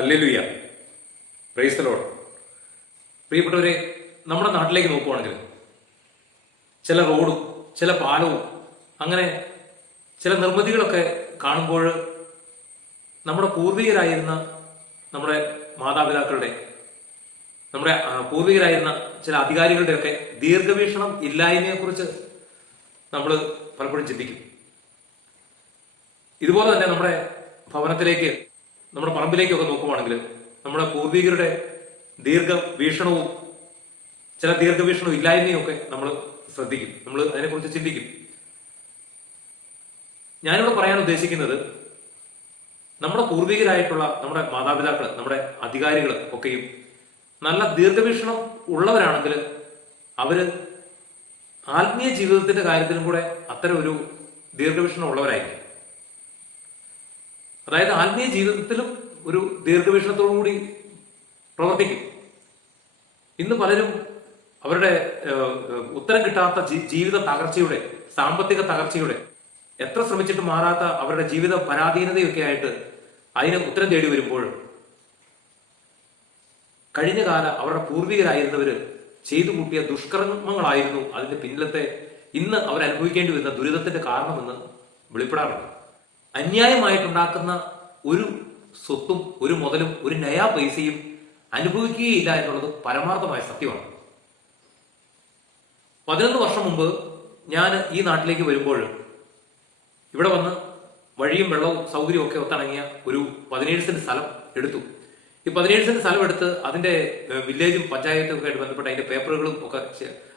Hallelujah. Price load പ്രിയപ്പെട്ടവരെ നമ്മുടെ നാട്ടിലേക്ക് നോക്കുവാണെങ്കിൽ ചില റോഡും ചില പാലവും അങ്ങനെ ചില നിർമ്മിതികളൊക്കെ കാണുമ്പോൾ നമ്മുടെ പൂർവികരായിരുന്ന നമ്മുടെ മാതാപിതാക്കളുടെ നമ്മുടെ പൂർവികരായിരുന്ന ചില അധികാരികളുടെയൊക്കെ ദീർഘവീക്ഷണം ഇല്ലായ്മയെക്കുറിച്ച് നമ്മൾ പലപ്പോഴും ചിന്തിക്കും. ഇതുപോലെ തന്നെ നമ്മുടെ ഭവനത്തിലേക്ക് നമ്മുടെ പറമ്പിലേക്കൊക്കെ നോക്കുവാണെങ്കിൽ നമ്മുടെ പൂർവികരുടെ ദീർഘവീക്ഷണവും ചില ദീർഘവീക്ഷണവും ഇല്ലായ്മയും ഒക്കെ നമ്മൾ ശ്രദ്ധിക്കും. നമ്മൾ അതിനെക്കുറിച്ച് ചിന്തിക്കും. ഞാനിവിടെ പറയാൻ ഉദ്ദേശിക്കുന്നത് നമ്മുടെ പൂർവികരായിട്ടുള്ള നമ്മുടെ മാതാപിതാക്കൾ നമ്മുടെ അധികാരികൾ ഒക്കെയും നല്ല ദീർഘവീക്ഷണം ഉള്ളവരാണെങ്കിൽ അവർ ആത്മീയ ജീവിതത്തിന്റെ കാര്യത്തിലും കൂടെ അത്തരം ഒരു ദീർഘവീക്ഷണം ഉള്ളവരായിരിക്കും. അതായത് ആത്മീയ ജീവിതത്തിലും ഒരു ദീർഘവീക്ഷണത്തോടു കൂടി പ്രവർത്തിക്കും. ഇന്ന് പലരും അവരുടെ ഉത്തരം കിട്ടാത്ത ജീവിത തകർച്ചയുടെ സാമ്പത്തിക തകർച്ചയുടെ എത്ര ശ്രമിച്ചിട്ട് മാറാത്ത അവരുടെ ജീവിത പരാധീനതയൊക്കെ ആയിട്ട് അതിന് ഉത്തരം തേടി വരുമ്പോൾ കഴിഞ്ഞ കാല അവരുടെ പൂർവികരായിരുന്നവര് ചെയ്തു കൂട്ടിയ ദുഷ്കർമ്മങ്ങളായിരുന്നു അതിന്റെ പിന്നിലത്തെ ഇന്ന് അവരനുഭവിക്കേണ്ടി വരുന്ന ദുരിതത്തിന്റെ കാരണമെന്ന് വെളിപ്പെടാറുണ്ട്. അന്യായമായിട്ടുണ്ടാക്കുന്ന ഒരു സ്വത്തും ഒരു മുതലും ഒരു നയാ പൈസയും അനുഭവിക്കുകയില്ല എന്നുള്ളത് പരമാർത്ഥമായ സത്യമാണ്. പതിനൊന്ന് വർഷം മുമ്പ് ഞാൻ ഈ നാട്ടിലേക്ക് വരുമ്പോൾ ഇവിടെ വന്ന് വഴിയും വെള്ളവും സൗകര്യവും ഒക്കെ ഒത്തിണങ്ങിയ ഒരു പതിനേഴ് സെന്റ് സ്ഥലം എടുത്തു. ഈ പതിനേഴ് സെന്റ് സ്ഥലം എടുത്ത് അതിന്റെ വില്ലേജും പഞ്ചായത്തും ഒക്കെ ആയിട്ട് ബന്ധപ്പെട്ട് അതിന്റെ പേപ്പറുകളും ഒക്കെ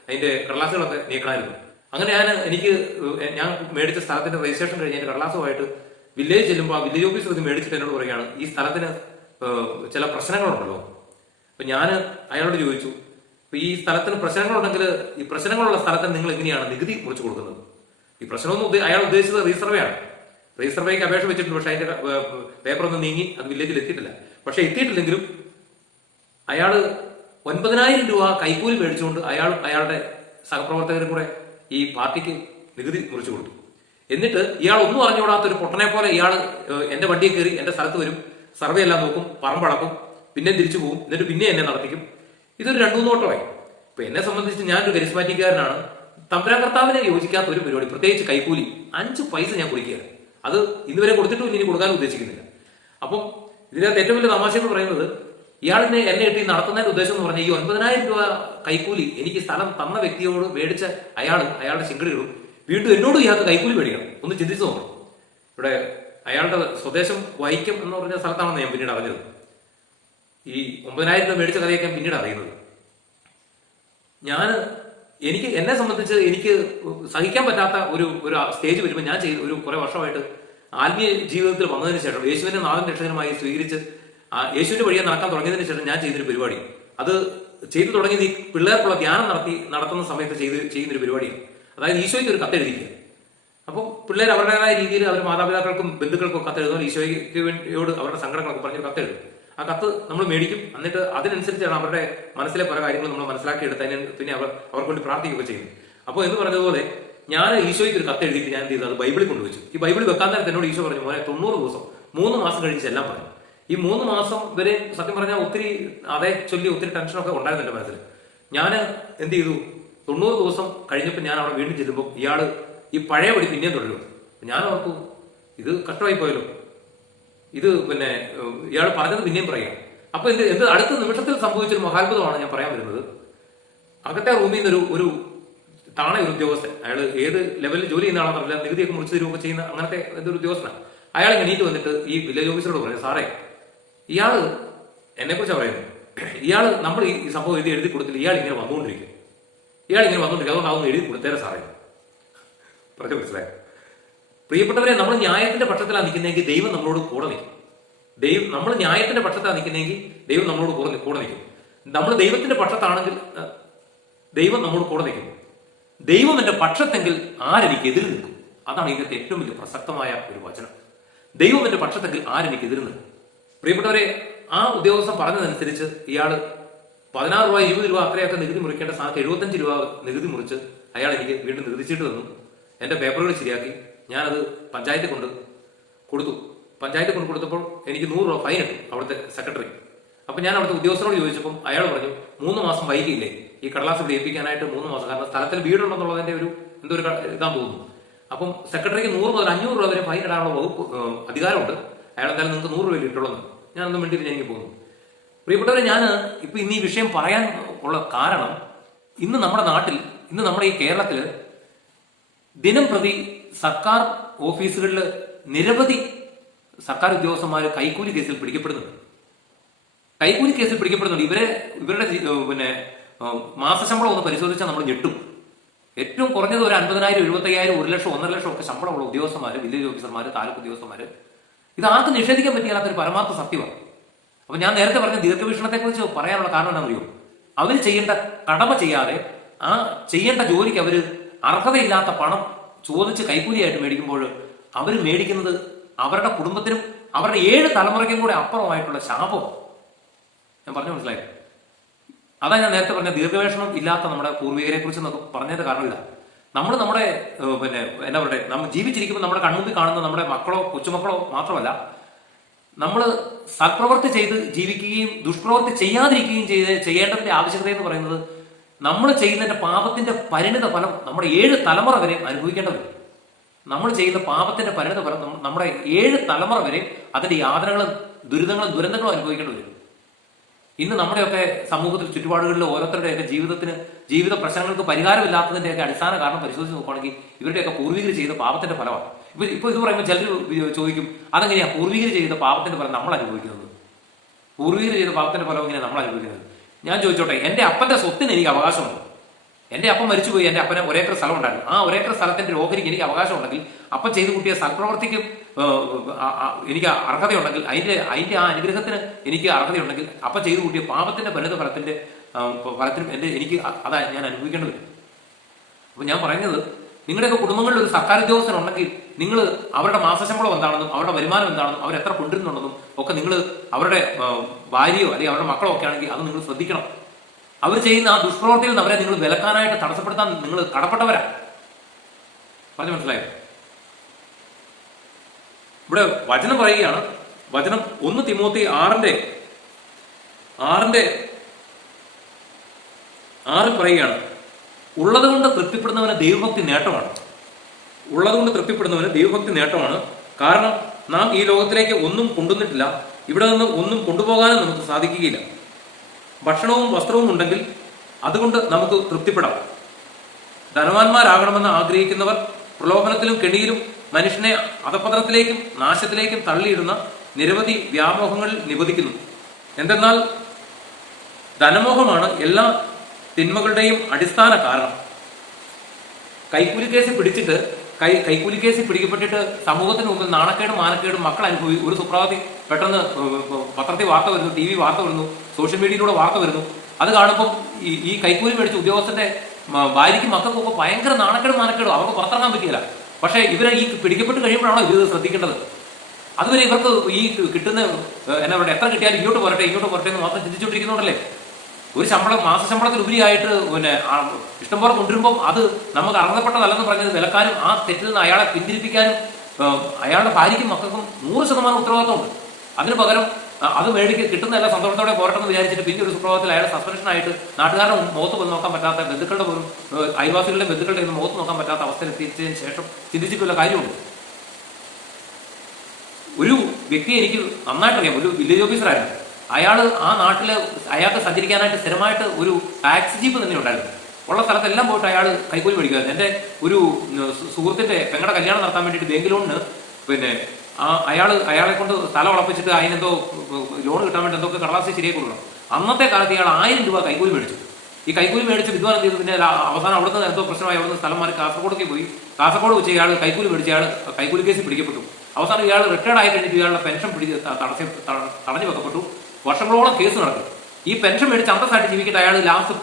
അതിന്റെ കടലാസുകളൊക്കെ നീക്കണമായിരുന്നു. അങ്ങനെ ഞാൻ എനിക്ക് ഞാൻ മേടിച്ച സ്ഥലത്തിന്റെ രജിസ്ട്രേഷൻ കഴിഞ്ഞ് എന്റെ കടലാസുമായിട്ട് വില്ലേജ് ചെല്ലുമ്പോൾ ആ വില്ലേജ് ഓഫീസർ ഇത് മേടിച്ചിട്ട് എന്നോട് പറയുകയാണ് ഈ സ്ഥലത്തിന് ചില പ്രശ്നങ്ങളുണ്ടല്ലോ. അപ്പൊ ഞാൻ അയാളോട് ചോദിച്ചു അപ്പൊ ഈ സ്ഥലത്തിന് പ്രശ്നങ്ങളുണ്ടെങ്കിൽ ഈ പ്രശ്നങ്ങളുള്ള സ്ഥലത്തിന് നിങ്ങൾ എങ്ങനെയാണ് നികുതി കുറിച്ചു കൊടുക്കുന്നത്? ഈ പ്രശ്നമൊന്നും അയാൾ ഉദ്ദേശിച്ചത് റീസർവേ ആണ്. റീസർവേക്ക് അപേക്ഷ വെച്ചിട്ടുണ്ട് പക്ഷെ അതിന്റെ പേപ്പർ ഒന്ന് നീങ്ങി അത് വില്ലേജിൽ എത്തിയിട്ടില്ല. പക്ഷെ എത്തിയിട്ടില്ലെങ്കിലും അയാൾ ഒൻപതിനായിരം രൂപ കൈക്കൂലി മേടിച്ചുകൊണ്ട് അയാൾ അയാളുടെ സഹപ്രവർത്തകരും കൂടെ ഈ പാർട്ടിക്ക് നികുതി മുറിച്ചു കൊടുത്തു. എന്നിട്ട് ഇയാൾ ഒന്നും അറിഞ്ഞുകൂടാത്ത ഒരു പൊട്ടനെ പോലെ ഇയാൾ എന്റെ വണ്ടിയിൽ കയറി എന്റെ സ്ഥലത്ത് വരും സർവേ എല്ലാം നോക്കും പറമ്പളക്കും പിന്നെ തിരിച്ചു പോകും എന്നിട്ട് പിന്നെ എന്നെ നടത്തിക്കും. ഇതൊരു രണ്ടു മൂന്ന് ഓട്ടമായി ഇപ്പൊ എന്നെ സംബന്ധിച്ച് ഞാനൊരു കരിസ്മാറ്റിക്കാരനാണ്. തമ്പുരാൻ കർത്താവിനെ യോജിക്കാത്ത ഒരു പരിപാടി പ്രത്യേകിച്ച് കൈക്കൂലി. അഞ്ച് പൈസ ഞാൻ കൊടുക്കുകയാണ്. അത് ഇന്നുവരെ കൊടുത്തിട്ടും ഇനി കൊടുക്കാൻ ഉദ്ദേശിക്കുന്നില്ല. അപ്പം ഇതിനകത്ത് ഏറ്റവും വലിയ തമാശ എന്ന് പറയുന്നത് ഇയാളിനെ എന്നെ കിട്ടി നടത്തുന്നതിന്റെ ഉദ്ദേശം എന്ന് പറഞ്ഞാൽ ഈ ഒൻപതിനായിരം രൂപ കൈക്കൂലി. എനിക്ക് സ്ഥലം തന്ന വ്യക്തിയോട് മേടിച്ച അയാൾ അയാളുടെ ശിങ്കടികളും വീണ്ടും എന്നോട് ഇയാൾക്ക് കൈക്കൂലി മേടിക്കണം. ഒന്ന് ചിന്തിച്ചു നോക്കണം. ഇവിടെ അയാളുടെ സ്വദേശം വൈക്കം എന്ന് പറഞ്ഞ സ്ഥലത്താണെന്ന് ഞാൻ പിന്നീട് അറിഞ്ഞത്. ഈ ഒമ്പതിനായിരം രൂപ മേടിച്ച കഥയൊക്കെ പിന്നീട് അറിയുന്നത്. ഞാൻ എനിക്ക് എന്നെ സംബന്ധിച്ച് എനിക്ക് സഹിക്കാൻ പറ്റാത്ത ഒരു ഒരു സ്റ്റേജ് വരുമ്പോൾ ഞാൻ ചെയ്ത് ഒരു കുറെ വർഷമായിട്ട് ആത്മീയ ജീവിതത്തിൽ വന്നതിന് ശേഷം യേശുവിനെ നാഥൻ രക്ഷകനുമായി സ്വീകരിച്ച് ആ യേശുവിന്റെ വഴിയെ നടക്കാൻ തുടങ്ങിയതിന് ശേഷം ഞാൻ ചെയ്തൊരു പരിപാടി. അത് ചെയ്തു തുടങ്ങിയത് ഈ പിള്ളേർക്കുള്ള ധ്യാനം നടത്തി നടത്തുന്ന സമയത്ത് ചെയ്ത് ചെയ്യുന്നൊരു പരിപാടിയാണ്. അതായത് ഈശോയ്ക്ക് ഒരു കത്തെഴുതിക്കുക അപ്പോൾ പിള്ളേർ അവരുടേതായ രീതിയിൽ അവർ മാതാപിതാക്കൾക്കും ബന്ധുക്കൾക്കും കത്തെഴുതുമ്പോൾ ഈശോയ്ക്ക് വേണ്ടിയോട് അവരുടെ സങ്കടങ്ങളൊക്കെ പറഞ്ഞൊരു കത്തെഴുതും ആ കത്ത് നമ്മൾ മേടിക്കും. എന്നിട്ട് അതിനനുസരിച്ചാണ് അവരുടെ മനസ്സിലെ പല കാര്യങ്ങളും നമ്മൾ മനസ്സിലാക്കിയെടുത്ത് അതിന് പിന്നെ അവർ അവർക്ക് വേണ്ടി പ്രാർത്ഥിക്കുകയൊക്കെ ചെയ്യും അപ്പോൾ എന്ന് പറഞ്ഞതുപോലെ ഞാൻ ഈശോയ്ക്ക് ഒരു കത്ത് എഴുതിയിട്ട് ഞാൻ എന്ത് ചെയ്തു? അത് ബൈബിളിൽ കൊണ്ടുവച്ചു. ഈ ബൈബിൾ വെക്കാൻ നേരത്തെ എന്നോട് ഈശോ പറഞ്ഞു മോനെ തൊണ്ണൂറ് ദിവസം മൂന്ന് മാസം കഴിഞ്ഞ് എല്ലാം പറഞ്ഞു. ഈ മൂന്ന് മാസം വരെ സത്യം പറഞ്ഞാൽ ഒത്തിരി അതേ ചൊല്ലി ഒത്തിരി ടെൻഷനൊക്കെ ഉണ്ടായിരുന്നു എന്റെ മനസ്സിൽ. ഞാൻ എന്ത് ചെയ്തു? തൊണ്ണൂറ് ദിവസം കഴിഞ്ഞപ്പോൾ ഞാൻ അവിടെ വീണ്ടും ചെല്ലുമ്പോൾ ഇയാൾ ഈ പഴയ പടി പിന്നെയും തുടരും. ഞാൻ ഓർത്തു ഇത് കഷ്ടമായി പോയല്ലോ. ഇത് പിന്നെ ഇയാൾ പറഞ്ഞത് പിന്നെയും പറയാം അപ്പൊ എന്ത് എന്ത് അടുത്ത നിമിഷത്തിൽ സംഭവിച്ചൊരു മഹാത്ഭുതമാണ് ഞാൻ പറയാൻ വരുന്നത്. അകത്തെ റൂമിൽ നിന്ന് ഒരു താണ ഒരു ഉദ്യോഗസ്ഥൻ. അയാൾ ഏത് ലെവലിൽ ജോലി ചെയ്യുന്ന ആളാണെന്നറിയില്ല നികുതിയൊക്കെ മുറിച്ച് തരുമൊക്കെ ചെയ്യുന്ന അങ്ങനത്തെ ഒരു ഉദ്യോഗസ്ഥനാണ് അയാൾ എണീറ്റ് വന്നിട്ട് ഈ വില്ലേജ് ഓഫീസറോട് പറഞ്ഞു സാറേ ഇയാൾ എന്നെ കുറിച്ച് പറയുന്നത് ഇയാൾ നമ്മൾ ഈ സംഭവം ഇത് എഴുതി കൊടുത്തില്ല. ഇയാൾ ഇങ്ങനെ വന്നുകൊണ്ടിരിക്കും. ഇയാൾ ഇങ്ങനെ വന്നുകൊണ്ടിരിക്കും. അതുകൊണ്ട് അതൊന്ന് എഴുതി കൊടുത്തേരെ സാറേ. പറഞ്ഞു മനസ്സിലായി? പ്രിയപ്പെട്ടവരെ നമ്മൾ ന്യായത്തിന്റെ പക്ഷത്തിലാണ് നിൽക്കുന്നതെങ്കിൽ ദൈവം നമ്മളോട് കൂടെ നിൽക്കും. ദൈവം നമ്മൾ ന്യായത്തിന്റെ പക്ഷത്താണ് നിൽക്കുന്നതെങ്കിൽ ദൈവം നമ്മളോട് കൂടെ കൂടെ നിൽക്കും. നമ്മൾ ദൈവത്തിന്റെ പക്ഷത്താണെങ്കിൽ ദൈവം നമ്മളോട് കൂടെ നിൽക്കും. ദൈവം എന്റെ പക്ഷത്തെങ്കിൽ ആരെനിക്ക് എതിര് നിൽക്കും. അതാണ് ഇതിന്റെ ഏറ്റവും വലിയ പ്രസക്തമായ ഒരു വചനം. ദൈവം എന്റെ പക്ഷത്തെങ്കിൽ ആരെനിക്ക് എതിര് നിൽക്കും. പ്രിയപ്പെട്ടവരെ ആ ഉദ്യോഗസ്ഥൻ പറഞ്ഞതനുസരിച്ച് ഇയാൾ പതിനാറ് രൂപ ഇരുപത് രൂപ അത്രയൊക്കെ നികുതി മുറിക്കേണ്ട സ്ഥാനത്ത് എഴുപത്തഞ്ച് രൂപ നികുതി മുറിച്ച് അയാൾ എനിക്ക് വീണ്ടും നികുതിച്ചിട്ട് ചീട്ട് തന്നു. എന്റെ പേപ്പറുകൾ ശരിയാക്കി. ഞാനത് പഞ്ചായത്തിൽ കൊണ്ട് കൊടുത്തു. പഞ്ചായത്തിൽ കൊണ്ട് കൊടുത്തപ്പോൾ എനിക്ക് നൂറ് രൂപ ഫൈൻ ഇട്ടു അവിടുത്തെ സെക്രട്ടറി. അപ്പൊ ഞാൻ അവിടുത്തെ ഉദ്യോഗസ്ഥനോട് ചോദിച്ചപ്പോൾ അയാൾ പറഞ്ഞു മൂന്ന് മാസം വൈകിയില്ലേ? ഈ കടലാസ് ഇവിടെ ഏൽപ്പിക്കാനായിട്ട് മൂന്ന് മാസം കാരണം സ്ഥലത്തിൽ വീടുണ്ടെന്നുള്ളതിന്റെ ഒരു എന്തോ ഒരു ഇതാന്ന് തോന്നുന്നു. അപ്പം സെക്രട്ടറിക്ക് നൂറ് മുതൽ അഞ്ഞൂറ് രൂപ വരെ ഫൈൻ ഇടാനുള്ള വകുപ്പ് അധികാരമുണ്ട്. അയാൾ എന്തായാലും നിങ്ങൾക്ക് നൂറ് രൂപ ഇട്ടുള്ളൂ ഞാനൊന്നും വേണ്ടിയിട്ട് ഞാൻ പോകുന്നു. പ്രിയപ്പെട്ടവരെ ഞാൻ ഇപ്പൊ ഇന്ന് ഈ വിഷയം പറയാൻ ഉള്ള കാരണം ഇന്ന് നമ്മുടെ നാട്ടിൽ ഇന്ന് നമ്മുടെ ഈ കേരളത്തിൽ ദിനം പ്രതി സർക്കാർ ഓഫീസുകളിൽ നിരവധി സർക്കാർ ഉദ്യോഗസ്ഥന്മാർ കൈക്കൂലി കേസിൽ പിടിക്കപ്പെടുന്നുണ്ട്. കൈക്കൂലി കേസിൽ പിടിക്കപ്പെടുന്നുണ്ട്. ഇവരെ ഇവരുടെ പിന്നെ മാസശമ്പളം ഒന്ന് പരിശോധിച്ചാൽ നമ്മൾ ഞെട്ടും. ഏറ്റവും കുറഞ്ഞത് ഒരു അൻപതിനായിരം എഴുപത്തയ്യായിരം ഒരു ലക്ഷം ഒന്നര ലക്ഷം ഒക്കെ ശമ്പളമുള്ള ഉദ്യോഗസ്ഥന്മാർ വില്ലേജ് ഓഫീസർമാർ താലൂക്ക് ഉദ്യോഗസ്ഥന്മാർ ഇത് ആർക്കും നിഷേധിക്കാൻ പറ്റിയാത്തൊരു പരമാർത്ഥ സത്യമാണ്. അപ്പൊ ഞാൻ നേരത്തെ പറഞ്ഞ ദീർഘവീക്ഷണത്തെ കുറിച്ച് പറയാനുള്ള കാരണം എന്താണെന്നറിയോ? അവർ ചെയ്യേണ്ട കടമ ചെയ്യാതെ ആ ചെയ്യേണ്ട ജോലിക്ക് അവർ അർഹതയില്ലാത്ത പണം ചോദിച്ച് കൈക്കൂലിയായിട്ട് മേടിക്കുമ്പോൾ അവർ മേടിക്കുന്നത് അവരുടെ കുടുംബത്തിനും അവരുടെ ഏഴ് തലമുറയ്ക്കും കൂടെ അപ്പുറമായിട്ടുള്ള ശാപം ഞാൻ പറഞ്ഞു മനസ്സിലായി? അതാ ഞാൻ നേരത്തെ പറഞ്ഞ ദീർഘവേഷണം ഇല്ലാത്ത നമ്മുടെ പൂർവികരെ കുറിച്ച് പറഞ്ഞത് കാരണമില്ല. നമ്മൾ നമ്മുടെ പിന്നെ എന്താ പറയുക നമ്മൾ ജീവിച്ചിരിക്കുമ്പോൾ നമ്മുടെ കൺമുമ്പിൽ കാണുന്ന നമ്മുടെ മക്കളോ കൊച്ചുമക്കളോ മാത്രമല്ല നമ്മൾ സത്പ്രവൃത്തി ചെയ്ത് ജീവിക്കുകയും ദുഷ്പ്രവൃത്തി ചെയ്യാതിരിക്കുകയും ചെയ്ത് ചെയ്യേണ്ടതിന്റെ ആവശ്യകത എന്ന് പറയുന്നത് നമ്മൾ ചെയ്യുന്നതിന്റെ പാപത്തിന്റെ പരിണിത ഫലം നമ്മുടെ ഏഴ് തലമുറ വരെ അനുഭവിക്കേണ്ടതുണ്ട് നമ്മൾ ചെയ്യുന്ന പാപത്തിന്റെ പരിണിത ഫലം നമ്മുടെ ഏഴ് തലമുറ വരെ അതിന്റെ യാതനകളും ദുരിതങ്ങളും ദുരന്തങ്ങളും അനുഭവിക്കേണ്ടി വരും ഇന്ന് നമ്മുടെയൊക്കെ സമൂഹത്തിൽ ചുറ്റുപാടുകളിൽ ഓരോരുത്തരുടെയൊക്കെ ജീവിതത്തിന് ജീവിത പ്രശ്നങ്ങൾക്ക് പരിഹാരമില്ലാത്തതിന്റെയൊക്കെ അടിസ്ഥാന കാരണം പരിശോധിച്ച് നോക്കുകയാണെങ്കിൽ ഇവരുടെയൊക്കെ പൂർവികർ ചെയ്ത പാപത്തിന്റെ ഫലമാണ്. ഇപ്പൊ ഇപ്പൊ ഇത് പറയുമ്പോൾ ചിലർ ചോദിക്കും അതെങ്ങനെയാ? പൂർവികർ ചെയ്ത പാപത്തിന്റെ ഫലം നമ്മൾ അനുഭവിക്കുന്നത്? പൂർവികർ ചെയ്ത പാപത്തിന്റെ ഫലം എങ്ങനെയാണ് നമ്മൾ അനുഭവിക്കുന്നത്? ഞാൻ ചോദിച്ചോട്ടെ എന്റെ അപ്പന്റെ സ്വത്തിന് എനിക്ക് അവകാശമുണ്ട്. എന്റെ അപ്പം മരിച്ചുപോയി എന്റെ അപ്പന് ഒരേക്കർ സ്ഥലം ഉണ്ടായിരുന്നു ആ ഒരേക്കർ സ്ഥലത്തിന്റെ ഓഹരിക്ക് എനിക്ക് അവകാശം ഉണ്ടെങ്കിൽ അപ്പം ചെയ്തു കൂട്ടിയ സൽപ്രവർത്തിക്കും എനിക്ക് അർഹതയുണ്ടെങ്കിൽ അതിന്റെ അതിന്റെ ആ അനുഗ്രഹത്തിന് എനിക്ക് അർഹതയുണ്ടെങ്കിൽ അപ്പം ചെയ്തു കൂട്ടിയ പാപത്തിന്റെ പരിണിത ഫലത്തിന്റെ ഫലത്തിനും എന്റെ എനിക്ക് അതാ ഞാൻ അനുഭവിക്കേണ്ടി വരും. അപ്പം ഞാൻ പറയുന്നത് നിങ്ങളുടെയൊക്കെ കുടുംബങ്ങളിൽ ഒരു സർക്കാർ ഉദ്യോഗസ്ഥൻ ഉണ്ടെങ്കിൽ നിങ്ങൾ അവരുടെ മാസശമ്പളം എന്താണെന്നും അവരുടെ വരുമാനം എന്താണെന്നും അവർ എത്ര കൊണ്ടിരുന്നുണ്ടെന്നും ഒക്കെ നിങ്ങൾ അവരുടെ ഭാര്യയോ അല്ലെങ്കിൽ അവരുടെ മക്കളോ ഒക്കെ ആണെങ്കിൽ അത് നിങ്ങൾ ശ്രദ്ധിക്കണം. അവർ ചെയ്യുന്ന ആ ദുഷ്പ്രവർത്തിയിൽ നിന്ന് അവരെ നിങ്ങൾ വിലക്കാനായിട്ട് തടസ്സപ്പെടുത്താൻ നിങ്ങൾ കടപ്പെട്ടവരാ. പറഞ്ഞു മനസ്സിലായോ? ഇവിടെ വചനം പറയുകയാണ്. വചനം ഒന്ന് തിമോത്തി ആറിന്റെ ആറിന്റെ ആറ് പറയുകയാണ്. ഉള്ളത് കൊണ്ട് തൃപ്തിപ്പെടുന്നവന് ദൈവഭക്തി നേട്ടമാണ്. ഉള്ളത് കൊണ്ട് തൃപ്തിപ്പെടുന്നവന് ദൈവഭക്തി നേട്ടമാണ്. കാരണം നാം ഈ ലോകത്തിലേക്ക് ഒന്നും കൊണ്ടുവന്നിട്ടില്ല. ഇവിടെ നിന്ന് ഒന്നും കൊണ്ടുപോകാനും നമുക്ക് സാധിക്കുകയില്ല. ഭക്ഷണവും വസ്ത്രവും ഉണ്ടെങ്കിൽ അതുകൊണ്ട് നമുക്ക് തൃപ്തിപ്പെടാം. ധനവാന്മാരാകണമെന്ന് ആഗ്രഹിക്കുന്നവർ പ്രലോഭനത്തിലും കെണിയിലും മനുഷ്യനെ അധപതനത്തിലേക്കും നാശത്തിലേക്കും തള്ളിയിടുന്ന നിരവധി വ്യാമോഹങ്ങളിൽ നിബദിക്കുന്നു എന്തെന്നാൽ ധനമോഹമാണ് എല്ലാ തിന്മകളുടെയും അടിസ്ഥാന കാരണം. കൈക്കൂലി പിടിച്ചിട്ട് കൈ കൈക്കൂലി പിടിക്കപ്പെട്ടിട്ട് സമൂഹത്തിന് മുമ്പിൽ നാണക്കേടും മാനക്കേടും മക്കൾ അനുഭവി ഒരു സുപ്രഭാതി പെട്ടെന്ന് പത്രത്തിൽ വാർത്ത വരുന്നു ടി വി വാർത്ത വരുന്നു സോഷ്യൽ മീഡിയയിലൂടെ വാർത്ത വരുന്നു. അത് കാണുമ്പോൾ ഈ ഈ കൈക്കൂലി മേടിച്ച ഉദ്യോഗസ്ഥന്റെ ഭാര്യയ്ക്കും മക്കൾക്കും ഒക്കെ ഭയങ്കര നാണക്കേടും മാനക്കേടും അവർക്ക് പുറത്തിറങ്ങാൻ പറ്റിയില്ല. പക്ഷേ ഇവരെ ഈ പിടിക്കപ്പെട്ട് കഴിയുമ്പോഴാണോ ഇവർ ശ്രദ്ധിക്കേണ്ടത്? അതുവരെ ഇവർക്ക് ഈ കിട്ടുന്ന എന്നാ പറയുക എത്ര കിട്ടിയാലും ഇങ്ങോട്ട് പോരട്ടെ ഇങ്ങോട്ട് പോരട്ടെ എന്ന് മാത്രം ചിന്തിച്ചുകൊണ്ടിരിക്കുന്നുണ്ടല്ലേ ഒരു ശമ്പളം മാസ ശമ്പളത്തിൽ ഉപരിയായിട്ട് പിന്നെ ഇഷ്ടംപോലെ കൊണ്ടുവരുമ്പോൾ അത് നമുക്ക് അർഹതപ്പെട്ടതല്ലെന്ന് പറഞ്ഞത് വിലക്കാനും ആ തെറ്റിൽ നിന്ന് അയാളെ പിന്തിരിപ്പിക്കാനും അയാളുടെ ഭാര്യയ്ക്കും മക്കൾക്കും നൂറ് ശതമാനം ഉത്തരവാദിത്തമുണ്ട് അതിന് പകരം അത് മേടിക്ക് കിട്ടുന്നതല്ല സന്തോഷത്തോടെ പോരട്ടെന്ന് വിചാരിച്ചിട്ട് പിന്നെ ഒരു സുപ്രഭാതത്തിൽ അയാളെ സസ്പെൻഷനായിട്ട് നാട്ടുകാരുടെ മുഖത്ത് പോലും നോക്കാൻ പറ്റാത്ത ബന്ധുക്കളുടെ പോലും അയൽവാസികളുടെ ബന്ധുക്കളുടെ മുഖത്ത് നോക്കാൻ പറ്റാത്ത അവസ്ഥയിൽ എത്തിച്ചതിന് ശേഷം ചിന്തിച്ചിട്ടുള്ള കാര്യമുണ്ട്. ഒരു വ്യക്തിയെ എനിക്ക് നന്നായിട്ടറിയാം ഒരു വില്ലേജ് ഓഫീസറായിരുന്നു. അയാൾ ആ നാട്ടിൽ അയാൾക്ക് സഞ്ചരിക്കാനായിട്ട് സ്ഥിരമായിട്ട് ഒരു ടാക്സി ജീപ്പ് തന്നെ ഉണ്ടായിരുന്നു. ഉള്ള സ്ഥലത്തെല്ലാം പോയിട്ട് അയാൾ കൈക്കൂലി മേടിക്കുമായിരുന്നു. എന്റെ ഒരു സുഹൃത്തിന്റെ പെങ്ങളുടെ കല്യാണം നടത്താൻ വേണ്ടിയിട്ട് ബാങ്ക് ലോണിന് പിന്നെ അയാൾ അയാളെ കൊണ്ട് തല ഉളപ്പിച്ചിട്ട് അതിനെന്തോ ലോൺ കിട്ടാൻ വേണ്ടി എന്തൊക്കെ കടലാസി ശരിയായി കൊടുക്കണം. അന്നത്തെ കാലത്ത് ഇയാൾ ആയിരം രൂപ കൈക്കൂലി മേടിച്ചു. ഈ കൈക്കൂലി മേടിച്ച് വിദ്വാൻ എന്ത് ചെയ്തു? പിന്നെ അവസാനം അവിടുന്ന് എന്തോ പ്രശ്നമായി അവിടുന്ന് സ്ഥലം മാറി കാസർഗോഡേക്ക് പോയി. കാസർഗോഡ് വെച്ച് ഇയാൾ കൈക്കൂലി മേടിച്ച് ഇയാൾ കൈക്കൂലി കേസിൽ പിടിക്കപ്പെട്ടു. അവസാനം ഇയാൾ റിട്ടയർഡ് ആയി കഴിഞ്ഞിട്ട് ഇയാളുടെ പെൻഷൻ പിടിച്ച് തടസ്സം തടഞ്ഞു വെക്കപ്പെട്ടു. വർഷങ്ങളോളം കേസ് നടക്കും ഈ പെൻഷൻ മേടിച്ച് അന്തസ്സായിട്ട് ജീവിക്കട്ടെ അയാൾ ലാസ്റ്റ്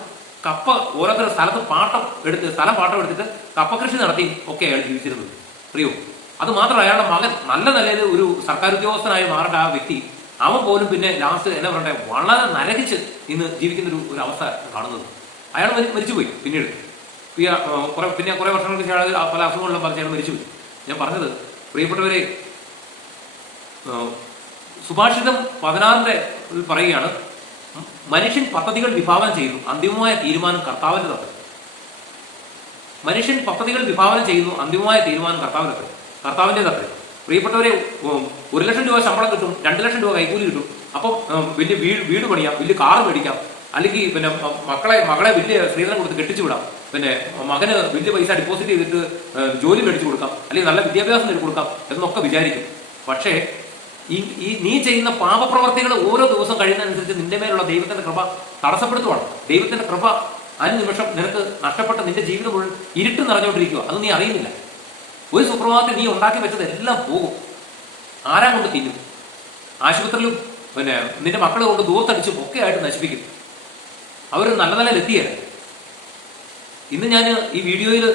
കപ്പ ഓരോരുത്തരുടെ സ്ഥലത്ത് പാട്ടം എടുത്ത് സ്ഥലം പാട്ടം എടുത്തിട്ട് കപ്പ കൃഷി നടത്തി ഒക്കെ അയാൾ ജീവിച്ചിരുന്നത്. അറിയോ? അത് മാത്രമല്ല അയാളുടെ മകൻ നല്ല നിലയിൽ ഒരു സർക്കാർ ഉദ്യോഗസ്ഥനായി മാറേണ്ട ആ വ്യക്തി അവൻ പോലും പിന്നെ ലാസ്റ്റ് എന്നെ പറയണ്ടേ വളരെ നരകിച്ച് ഇന്ന് ജീവിക്കുന്ന ഒരു ഒരു അവസ്ഥ കാണുന്നത്. അയാൾ മരി- മരിച്ചുപോയി പിന്നീട്. കുറെ പിന്നെ കുറെ വർഷങ്ങൾക്ക് ശേഷം പല അസുഖങ്ങളിലും പറഞ്ഞ് അയാൾ മരിച്ചുപോയി. ഞാൻ പറഞ്ഞത് പ്രിയപ്പെട്ടവരെ സുഭാഷിതം പതിനാറിന്റെ പറയുകയാണ് മനുഷ്യൻ പദ്ധതികൾ വിഭാവനം ചെയ്യുന്നു അന്തിമമായ തീരുമാനം കർത്താവിന്റെ തത്വം മനുഷ്യൻ പദ്ധതികൾ വിഭാവനം ചെയ്യുന്നു അന്തിമമായ തീരുമാനം കർത്താവിന്റെ തത്വം കർത്താവിന്റെ തത്വം പ്രിയപ്പെട്ടവരെ ഒരു ലക്ഷം രൂപ ശമ്പളം കിട്ടും രണ്ട് ലക്ഷം രൂപ കൈക്കൂലി കിട്ടും. അപ്പം വലിയ വീട് വീട് പണിയാം വലിയ കാർ മേടിക്കാം. അല്ലെങ്കിൽ പിന്നെ മക്കളെ മകളെ വലിയ സ്ത്രീധനം കൊടുത്ത് കെട്ടിച്ചു വിടാം. പിന്നെ മകന് വലിയ പൈസ ഡിപ്പോസിറ്റ് ചെയ്തിട്ട് ജോലി മേടിച്ചു കൊടുക്കാം. അല്ലെങ്കിൽ നല്ല വിദ്യാഭ്യാസം നേടി കൊടുക്കാം എന്നൊക്കെ വിചാരിക്കും. പക്ഷേ ഈ ഈ നീ ചെയ്യുന്ന പാപപ്രവർത്തികൾ ഓരോ ദിവസം കഴിയുന്നതനുസരിച്ച് നിന്റെ മേലുള്ള ദൈവത്തിന്റെ കൃപ തടസ്സപ്പെടുത്തുവാണ്. ദൈവത്തിന്റെ കൃപ അനുനിമിഷം നിനക്ക് നഷ്ടപ്പെട്ട നിന്റെ ജീവിതം മുഴുവൻ ഇരുട്ട് നിറഞ്ഞുകൊണ്ടിരിക്കുക അത് നീ അറിയുന്നില്ല. ഒരു സുപ്രഭാതത്തിൽ നീ ഉണ്ടാക്കി വെച്ചത് എല്ലാം പോകും. ആരാ കൊണ്ട് തിന്നും ആശുപത്രിയിലും പിന്നെ നിന്റെ മക്കളെ കൊണ്ട് ദൂരത്തടിച്ചും ഒക്കെ ആയിട്ട് നശിപ്പിക്കും. അവർ നല്ല നിലയിൽ എത്തിയല്ല ഇന്ന് ഞാൻ ഈ വീഡിയോയിൽ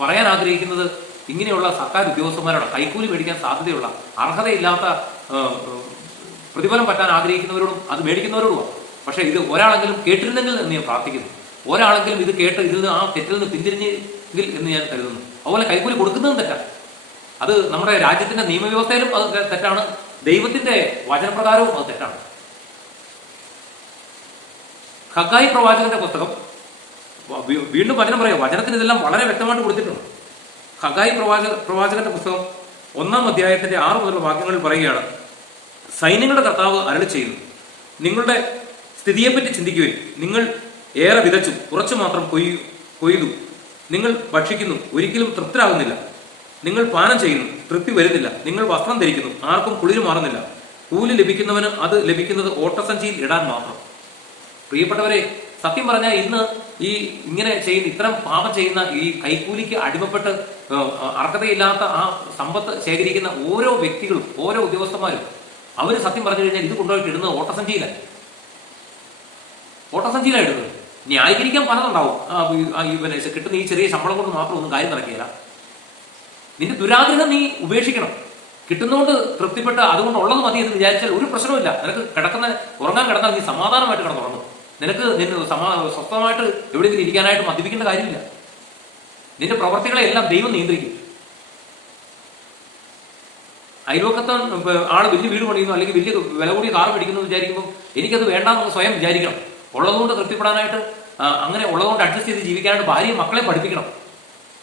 പറയാൻ ആഗ്രഹിക്കുന്നത് ഇങ്ങനെയുള്ള സർക്കാർ ഉദ്യോഗസ്ഥന്മാരോട് കൈക്കൂലി മേടിക്കാൻ സാധ്യതയുള്ള അർഹതയില്ലാത്ത പ്രതിഫലം പറ്റാൻ ആഗ്രഹിക്കുന്നവരോടും അത് മേടിക്കുന്നവരോടുമാണ്. പക്ഷേ ഇത് ഒരാളെങ്കിലും കേട്ടിരുന്നെങ്കിൽ എന്ന് ഞാൻ പ്രാർത്ഥിക്കുന്നു. ഒരാളെങ്കിലും ഇത് കേട്ട് ഇതിൽ നിന്ന് ആ തെറ്റിൽ നിന്ന് പിന്തിരിഞ്ഞെങ്കിൽ എന്ന് ഞാൻ കരുതുന്നു. അതുപോലെ കൈക്കൂലി കൊടുക്കുന്നതും തെറ്റാണ് അത് നമ്മുടെ രാജ്യത്തിന്റെ നിയമവ്യവസ്ഥയിലും അത് തെറ്റാണ്. ദൈവത്തിന്റെ വചനപ്രകാരവും അത് തെറ്റാണ്. ഖഗായി പ്രവാചകന്റെ പുസ്തകം വീണ്ടും വചനം പറയാം. വചനത്തിന് ഇതെല്ലാം വളരെ വ്യക്തമായിട്ട് കൊടുത്തിട്ടുണ്ട്. ഖഗായി പ്രവാചക പ്രവാചകന്റെ പുസ്തകം ഒന്നാം അധ്യായത്തിന്റെ ആറ് മുതൽ വാക്യങ്ങളിൽ പറയുകയാണ് സൈന്യങ്ങളുടെ കർത്താവ് അരളി ചെയ്യുന്നു. നിങ്ങളുടെ സ്ഥിതിയെപ്പറ്റി ചിന്തിക്കുവിൻ. നിങ്ങൾ ഏറെ വിതച്ചു. കുറച്ചു മാത്രം കൊയ്യു കൊയ്തു നിങ്ങൾ ഭക്ഷിക്കുന്നു ഒരിക്കലും തൃപ്തരാകുന്നില്ല. നിങ്ങൾ പാനം ചെയ്യുന്നു തൃപ്തി വരുന്നില്ല. നിങ്ങൾ വസ്ത്രം ധരിക്കുന്നു ആർക്കും കുളിര് മാറുന്നില്ല. കൂലി ലഭിക്കുന്നവന് അത് ലഭിക്കുന്നത് ഓട്ടസഞ്ചിയിൽ ഇടാൻ മാത്രം. പ്രിയപ്പെട്ടവരെ സത്യം പറഞ്ഞാൽ ഇന്ന് ഈ ഇങ്ങനെ ചെയ്യുന്ന ഇത്തരം പാപം ചെയ്യുന്ന ഈ കൈക്കൂലിക്ക് അടിമപ്പെട്ട് അർഹതയില്ലാത്ത ആ സമ്പത്ത് ശേഖരിക്കുന്ന ഓരോ വ്യക്തികളും ഓരോ ഉദ്യോഗസ്ഥന്മാരും അവർ സത്യം പറഞ്ഞു കഴിഞ്ഞാൽ ഇത് കൊണ്ടുപോയിട്ട് ഇടുന്നത് ഓട്ടസഞ്ചിയിലാണ് ഓട്ടസഞ്ചിയിലാണ് ഇടുന്നത്. ന്യായീകരിക്കാൻ പലതുണ്ടാവും പിന്നെ കിട്ടുന്ന ഈ ചെറിയ ശമ്പളം കൊണ്ട് മാത്രം ഒന്നും കാര്യം നടക്കുകയില്ല. നിന്റെ ദുരാഗ്രഹം നീ ഉപേക്ഷിക്കണം. കിട്ടുന്നതുകൊണ്ട് തൃപ്തിപ്പെട്ട് അതുകൊണ്ട് ഉള്ളത് മതി എന്ന് വിചാരിച്ചാൽ ഒരു പ്രശ്നവുമില്ല. നിനക്ക് കിടക്കുന്ന ഉറങ്ങാൻ കിടന്നാൽ നീ സമാധാനമായിട്ട് കിടന്നുറങ്ങും നിനക്ക് നിന്നെ സമാ സ്വസ്ഥമായിട്ട് എവിടെയെങ്കിലും ഇരിക്കാനായിട്ട് മദ്യപിക്കേണ്ട കാര്യമില്ല. നിന്റെ പ്രവർത്തികളെ എല്ലാം ദൈവം നിയന്ത്രിക്കും. അയൽവക്കത്തെ ആൾ വലിയ വീട് പണിയുന്നു അല്ലെങ്കിൽ വലിയ വില കൂടിയ കാർ മേടിക്കുന്നു എന്ന് വിചാരിക്കുമ്പോൾ എനിക്കത് വേണ്ടാന്ന് സ്വയം വിചാരിക്കണം. ഉള്ളതുകൊണ്ട് തൃപ്തിപ്പെടാനായിട്ട് അങ്ങനെ ഉള്ളതുകൊണ്ട് അഡ്ജസ്റ്റ് ചെയ്ത് ജീവിക്കാനായിട്ട് ഭാര്യയും മക്കളെ പഠിപ്പിക്കണം.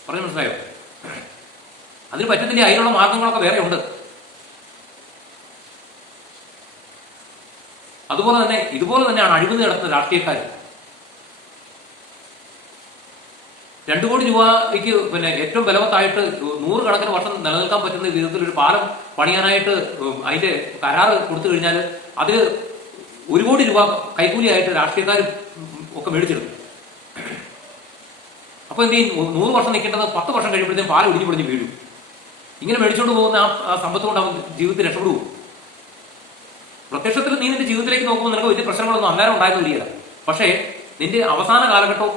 പറഞ്ഞു മനസ്സിലായോ? അതിന് പറ്റത്തില്ല അതിനുള്ള മാർഗങ്ങളൊക്കെ വേറെ ഉണ്ട്. അതുപോലെ തന്നെ ഇതുപോലെ തന്നെയാണ് അഴിമതി നടത്തുന്ന രാഷ്ട്രീയക്കാർ. രണ്ടു കോടി രൂപയ്ക്ക് പിന്നെ ഏറ്റവും ബലവത്തായിട്ട് നൂറുകണക്കിന് വർഷം നിലനിൽക്കാൻ പറ്റുന്ന വിധത്തിൽ ഒരു പാലം പണിയാനായിട്ട് അതിന്റെ കരാറ് കൊടുത്തു കഴിഞ്ഞാൽ അതിൽ ഒരു കോടി രൂപ കൈക്കൂലിയായിട്ട് രാഷ്ട്രീയക്കാർ ഒക്കെ മേടിച്ചെടുക്കും അപ്പൊ എന്ത് ചെയ്യും? നൂറ് വർഷം നിൽക്കേണ്ടത് പത്ത് വർഷം കഴിയുമ്പോഴത്തേക്കും പാല ഒടിഞ്ഞു പൊടിഞ്ഞ് വീഴും. ഇങ്ങനെ മേടിച്ചുകൊണ്ട് പോകുന്ന ആ സമ്പത്ത് കൊണ്ട് അവൻ ജീവിതത്തിൽ രക്ഷപ്പെടുവോ? പ്രത്യക്ഷത്തിൽ നീ നിന്റെ ജീവിതത്തിലേക്ക് നോക്കുമ്പോൾ നിനക്ക് വലിയ പ്രശ്നങ്ങളൊന്നും അന്നേരം ഉണ്ടായിരുന്നു ഇല്ല. പക്ഷേ നിന്റെ അവസാന കാലഘട്ടവും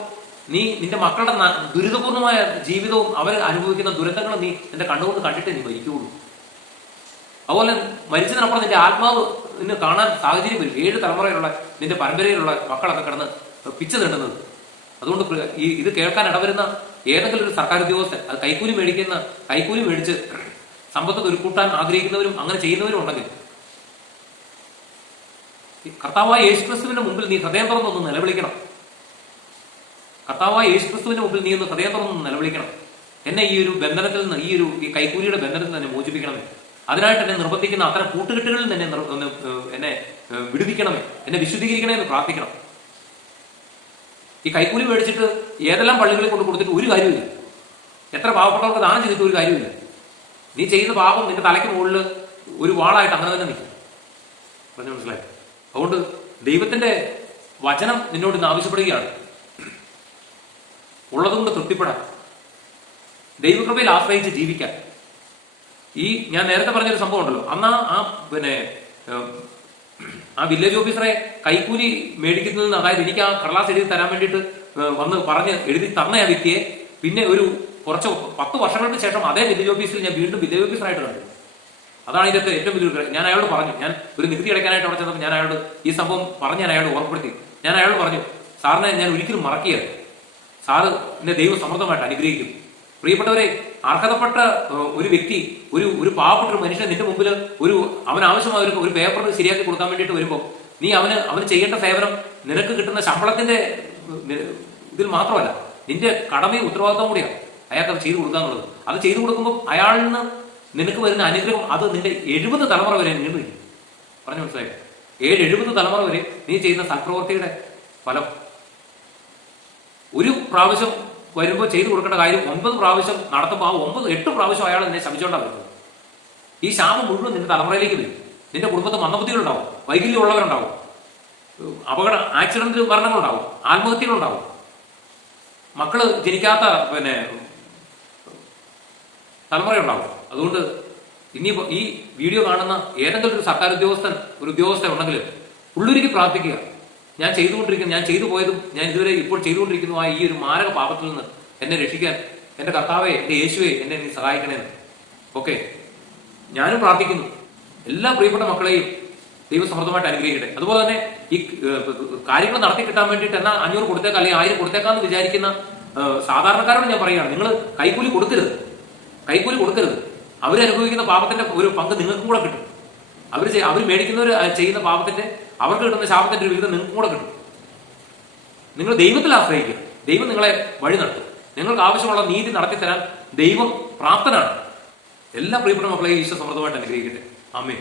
നീ നിന്റെ മക്കളുടെ ദുരിതപൂർണമായ ജീവിതവും അവർ അനുഭവിക്കുന്ന ദുരന്തങ്ങളും നീ നിന്റെ കണ്ണുകൊണ്ട് കണ്ടിട്ട് നീ മരിക്കുകയുള്ളൂ. അതുപോലെ മരിച്ചതിനപ്പുറം നിന്റെ ആത്മാവ് നിന്നെ കാണാൻ സാഹചര്യം വരും. ഏഴ് തലമുറയിലുള്ള നിന്റെ പരമ്പരയിലുള്ള മക്കളൊക്കെ കിടന്ന് പിച്ചു തേണ്ടുന്നത് അതുകൊണ്ട് ഈ ഇത് കേൾക്കാൻ ഇടവരുന്ന ഏതെങ്കിലും ഒരു സർക്കാർ ഉദ്യോഗസ്ഥൻ അത് കൈക്കൂലി മേടിക്കുന്ന കൈക്കൂലി മേടിച്ച് സമ്പത്ത് ഒരുക്കൂട്ടാൻ ആഗ്രഹിക്കുന്നവരും അങ്ങനെ ചെയ്യുന്നവരും ഉണ്ടെങ്കിൽ കർത്താവായ യേശുക്രിസ്തുവിന്റെ മുമ്പിൽ നീ ഹൃദയം തുറന്നൊന്ന് നിലവിളിക്കണം. കർത്താവായ യേശുക്രിസ്തുവിന്റെ മുമ്പിൽ നീ ഒന്ന് ഹൃദയം തുറന്നൊന്ന് നിലവിളിക്കണം. എന്നെ ഈ ഒരു ബന്ധനത്തിൽ നിന്ന് ഈ ഒരു ഈ കൈക്കൂലിയുടെ ബന്ധനത്തിൽ നിന്ന് മോചിപ്പിക്കണമേ അതിനായിട്ട് എന്നെ നിർബന്ധിക്കുന്ന അത്തരം കൂട്ടുകെട്ടുകളിൽ നിന്ന് എന്നെ എന്നെ വിടുവിക്കണമേ. എന്നെ വിശുദ്ധീകരിക്കണമേ എന്ന് പ്രാർത്ഥിക്കണം. ഈ കൈക്കൂലി മേടിച്ചിട്ട് ഏതെല്ലാം പള്ളികളിൽ കൊണ്ട് കൊടുത്തിട്ട് ഒരു കാര്യമില്ല എത്ര പാവപ്പെട്ടവർക്ക് ദാനം ചെയ്തിട്ട് ഒരു കാര്യമില്ല നീ ചെയ്യുന്ന പാപം നിന്റെ തലയ്ക്ക് മുകളിൽ ഒരു വാളായിട്ട് അങ്ങനെ തന്നെ നിൽക്കും. പറഞ്ഞു മനസ്സിലായി? അതുകൊണ്ട് ദൈവത്തിന്റെ വചനം നിന്നോട് ഇന്ന് ആവശ്യപ്പെടുകയാണ്. ഉള്ളതുകൊണ്ട് തൃപ്തിപ്പെടാൻ. ദൈവകൃപയിൽ ആശ്രയിച്ച് ജീവിക്കാൻ. ഈ ഞാൻ നേരത്തെ പറഞ്ഞൊരു സംഭവം ഉണ്ടല്ലോ. അന്ന് ആ- പിന്നെ ആ വില്ലേജ് ഓഫീസറെ കൈക്കൂലി മേടിക്കുന്നതിൽ അതായത് എനിക്ക് ആ കടലാസ് എഴുതി തരാൻ വേണ്ടിയിട്ട് വന്ന് പറഞ്ഞ് എഴുതി തന്ന ആ വ്യക്തിയെ പിന്നെ ഒരു കുറച്ച് പത്ത് വർഷങ്ങൾക്ക് ശേഷം അതേ വില്ലേജ് ഓഫീസിൽ ഞാൻ വീണ്ടും വില്ലേജ് ഓഫീസറായിട്ട് കണ്ടു. അതാണ് ഇതിന്റെ ഏറ്റവും കാര്യം. ഞാൻ അയാളോട് പറഞ്ഞു. ഞാൻ ഒരു നികുതി അടയ്ക്കാനായിട്ട് അവിടെ ഞാൻ അയാളോട് ഈ സംഭവം പറഞ്ഞ് ഞാൻ അയാളോട് ഓർമ്മപ്പെടുത്തി. ഞാൻ അയാളോട് പറഞ്ഞു സാറിനെ ഞാൻ ഒരിക്കലും മറക്കുകയാണ് സാറ് എന്നെ ദൈവം സമൃദ്ധമായിട്ട് അനുഗ്രഹിക്കും. പ്രിയപ്പെട്ടവരെ അർഹതപ്പെട്ട ഒരു വ്യക്തി ഒരു ഒരു പാവപ്പെട്ട ഒരു മനുഷ്യൻ നിന്റെ മുമ്പിൽ ഒരു അവൻ ആവശ്യമായ ഒരു പേപ്പർ ശരിയാക്കി കൊടുക്കാൻ വേണ്ടിയിട്ട് വരുമ്പോൾ നീ അവന് അവന് ചെയ്യേണ്ട സേവനം നിനക്ക് കിട്ടുന്ന ശമ്പളത്തിന്റെ ഇതിൽ മാത്രമല്ല നിന്റെ കടമയും ഉത്തരവാദിത്തവും കൂടിയാണ് അയാൾക്ക് അത് ചെയ്തു കൊടുക്കുക എന്നുള്ളത് അത് ചെയ്തു കൊടുക്കുമ്പോൾ അയാളിൽ നിന്ന് നിനക്ക് വരുന്ന അനുഗ്രഹം അത് നിന്റെ എഴുപത് തലമുറ വരെ നീണ്ടു നിൽക്കും. പറഞ്ഞു മനസ്സിലായി? ഏഴ് എഴുപത് തലമുറ വരെ നീ ചെയ്യുന്ന സൽപ്രവൃത്തിയുടെ ഫലം. ഒരു പ്രാവശ്യം വരുമ്പോൾ ചെയ്തു കൊടുക്കേണ്ട കാര്യം ഒമ്പത് പ്രാവശ്യം നടത്തുമ്പോൾ ആ ഒമ്പത് എട്ട് പ്രാവശ്യം അയാൾ എന്നെ ശമിച്ചോണ്ടാ വരുന്നത്. ഈ ശാപം മുഴുവൻ നിന്റെ തലമുറയിലേക്ക് വരും. നിന്റെ കുടുംബത്തിൽ മന്ദബുദ്ധികളുണ്ടാവും. വൈകല്യം ഉള്ളവരുണ്ടാവും അപകട ആക്സിഡന്റ് മരണങ്ങളുണ്ടാവും. ആത്മഹത്യകളുണ്ടാവും. മക്കൾ ജനിക്കാത്ത പിന്നെ തലമുറയുണ്ടാവും. അതുകൊണ്ട് ഇനി ഈ വീഡിയോ കാണുന്ന ഏതെങ്കിലും ഒരു സർക്കാർ ഉദ്യോഗസ്ഥൻ ഒരു ഉദ്യോഗസ്ഥൻ ഉണ്ടെങ്കിൽ ഉള്ളൂരിക്ക് പ്രാർത്ഥിക്കുക. ഞാൻ ചെയ്തുകൊണ്ടിരിക്കുന്ന ഞാൻ ചെയ്തു പോയതും ഞാൻ ഇതുവരെ ഇപ്പോൾ ചെയ്തുകൊണ്ടിരിക്കുന്നതുമായ ഈ ഒരു മാരക പാപത്തിൽ നിന്ന് എന്നെ രക്ഷിക്കാൻ എന്റെ കർത്താവെ എന്റെ യേശുവെ എന്നെ നീ സഹായിക്കണേന്ന് ഓക്കെ. ഞാനും പ്രാർത്ഥിക്കുന്നു. എല്ലാ പ്രിയപ്പെട്ട മക്കളെയും ദൈവം സമൃദ്ധമായിട്ട് അനുഗ്രഹിക്കട്ടെ. അതുപോലെ തന്നെ ഈ കാര്യങ്ങൾ നടത്തി കിട്ടാൻ വേണ്ടിയിട്ട് എന്നാൽ അഞ്ഞൂറ് കൊടുത്തേക്കാം അല്ലെങ്കിൽ ആയിരം കൊടുത്തേക്കാന്ന് വിചാരിക്കുന്ന സാധാരണക്കാരോട് ഞാൻ പറയുകയാണ്. നിങ്ങൾ കൈക്കൂലി കൊടുക്കരുത്. കൈക്കൂലി കൊടുക്കരുത്. അവരനുഭവിക്കുന്ന പാപത്തിന്റെ ഒരു പങ്ക് നിങ്ങൾക്കും കൂടെ കിട്ടും. അവർ അവർ മേടിക്കുന്നവർ ചെയ്യുന്ന പാപത്തിന്റെ അവർക്ക് കിട്ടുന്ന ശാപത്തിന്റെ ഒരു വിഹിതം നിങ്ങൾക്കും കൂടെ കിട്ടും. നിങ്ങൾ ദൈവത്തിൽ ആശ്രയിക്കുക. ദൈവം നിങ്ങളെ വഴി നടത്തും. നിങ്ങൾക്ക് ആവശ്യമുള്ള നീതി നടത്തി തരാൻ ദൈവം പ്രാപ്തനാണ്. എല്ലാ പ്രിയപ്പെട്ട മക്കളെയും ഈശ്വര സമൃദ്ധമായിട്ട് അനുഗ്രഹിക്കട്ടെ. ആമേ